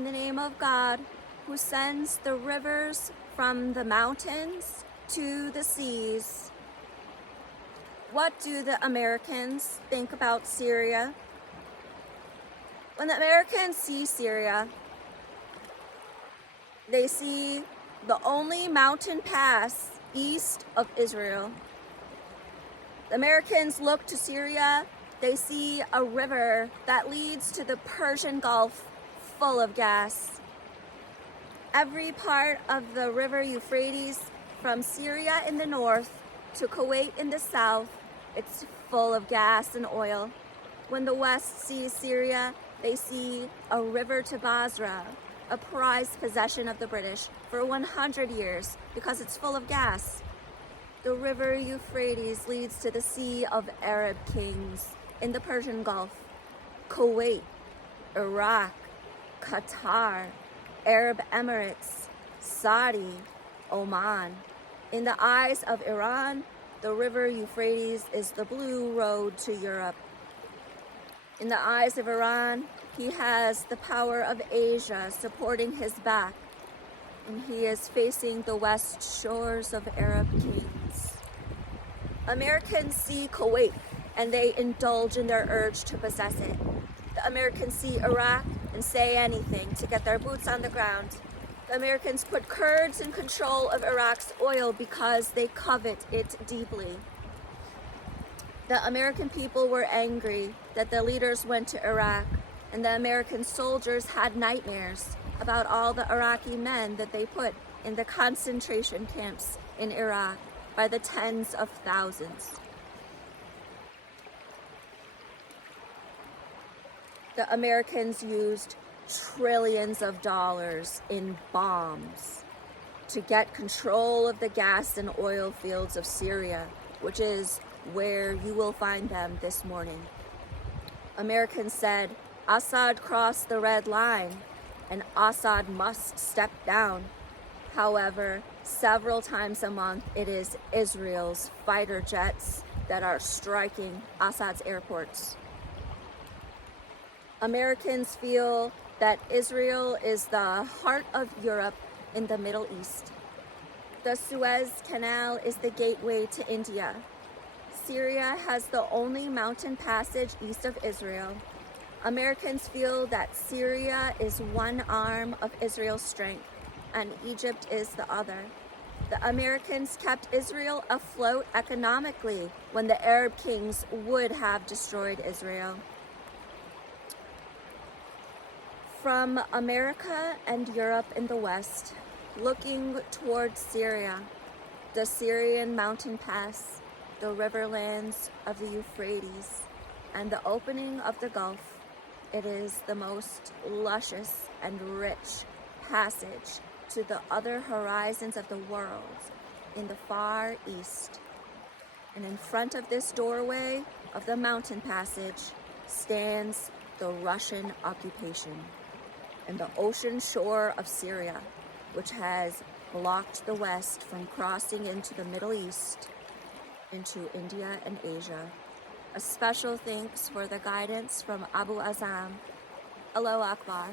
in the name of God, who sends the rivers from the mountains to the seas. What do the Americans think about Syria? When the Americans see Syria, they see the only mountain pass east of Israel. The Americans look to Syria, they see a river that leads to the Persian Gulf full of gas. Every part of the river Euphrates, from Syria in the north to Kuwait in the south, it's full of gas and oil. When the West sees Syria, they see a river to Basra, a prized possession of the British for 100 years because it's full of gas. The river Euphrates leads to the Sea of Arab Kings in the Persian Gulf, Kuwait, Iraq, Qatar, Arab Emirates, Saudi, Oman. In the eyes of Iran, the river Euphrates is the blue road to Europe. In the eyes of Iran, he has the power of Asia supporting his back, and he is facing the west shores of Arab kings. Americans see Kuwait, and they indulge in their urge to possess it. The Americans see Iraq and say anything to get their boots on the ground. The Americans put Kurds in control of Iraq's oil because they covet it deeply. The American people were angry that the leaders went to Iraq, and the American soldiers had nightmares about all the Iraqi men that they put in the concentration camps in Iraq by the tens of thousands. The Americans used trillions of dollars in bombs to get control of the gas and oil fields of Syria, which is where you will find them this morning. Americans said, Assad crossed the red line and Assad must step down. However, several times a month, it is Israel's fighter jets that are striking Assad's airports. Americans feel that Israel is the heart of Europe in the Middle East. The Suez Canal is the gateway to India. Syria has the only mountain passage east of Israel. Americans feel that Syria is one arm of Israel's strength and Egypt is the other. The Americans kept Israel afloat economically when the Arab kings would have destroyed Israel. From America and Europe in the west, looking towards Syria, the Syrian mountain pass, the riverlands of the Euphrates, and the opening of the Gulf, it is the most luscious and rich passage to the other horizons of the world in the far east. And in front of this doorway of the mountain passage stands the Russian occupation and the ocean shore of Syria, which has blocked the West from crossing into the Middle East, into India and Asia. A special thanks for the guidance from Abu Azam. Allahu Akbar.